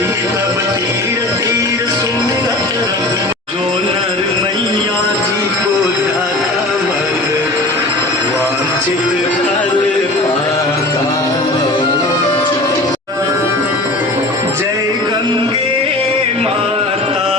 तब तीर तीर सुनत रहूं जो नर मैया जी को जाता मन वांछित फल पाता। जय गंगे माता